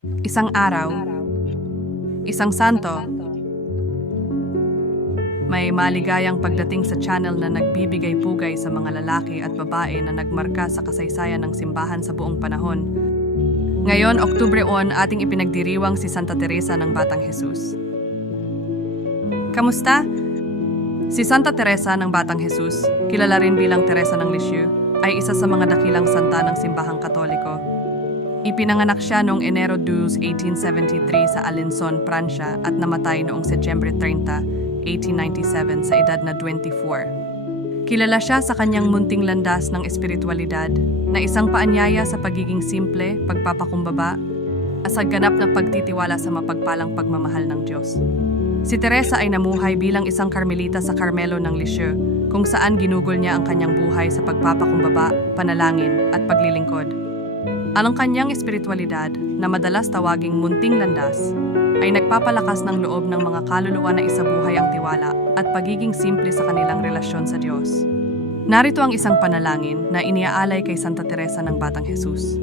Isang araw, isang santo, may maligayang pagdating sa channel na nagbibigay pugay sa mga lalaki at babae na nagmarka sa kasaysayan ng simbahan sa buong panahon. Ngayon, Oktubre 1, ating ipinagdiriwang si Santa Teresa ng Batang Jesus. Kamusta? Si Santa Teresa ng Batang Jesus, kilala rin bilang Teresa ng Lisieux, ay isa sa mga dakilang santa ng simbahang katoliko. Ipinanganak siya noong Enero 2, 1873 sa Alençon, Pransya at namatay noong Setyembre 30, 1897 sa edad na 24. Kilala siya sa kanyang munting landas ng espiritualidad na isang paanyaya sa pagiging simple, pagpapakumbaba, at sa ganap na pagtitiwala sa mapagpalang pagmamahal ng Diyos. Si Teresa ay namuhay bilang isang Karmelita sa Carmelo ng Lisieux, kung saan ginugol niya ang kanyang buhay sa pagpapakumbaba, panalangin at paglilingkod. Ang kanyang espiritualidad, na madalas tawaging munting landas, ay nagpapalakas ng loob ng mga kaluluwa na isabuhay ang tiwala at pagiging simple sa kanilang relasyon sa Diyos. Narito ang isang panalangin na iniaalay kay Santa Teresa ng Batang Jesus.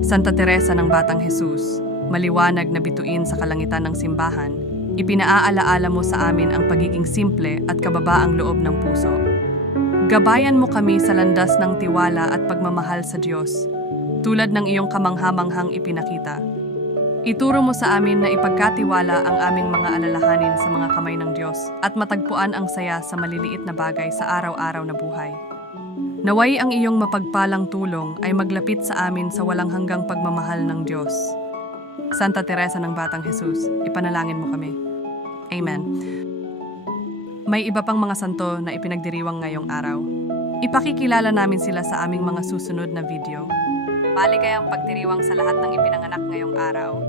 Santa Teresa ng Batang Jesus, maliwanag na bituin sa kalangitan ng simbahan, ipinaaalaala mo sa amin ang pagiging simple at kababaang loob ng puso. Gabayan mo kami sa landas ng tiwala at pagmamahal sa Diyos, tulad ng iyong kamanghamanghang ipinakita. Ituro mo sa amin na ipagkatiwala ang aming mga alalahanin sa mga kamay ng Diyos at matagpuan ang saya sa maliliit na bagay sa araw-araw na buhay. Naway ang iyong mapagpalang tulong ay maglapit sa amin sa walang hanggang pagmamahal ng Diyos. Santa Teresa ng Batang Jesus, ipanalangin mo kami. Amen. May iba pang mga santo na ipinagdiriwang ngayong araw. Ipakikilala namin sila sa aming mga susunod na video. Maligayang pagdiriwang sa lahat ng ipinanganak ngayong araw.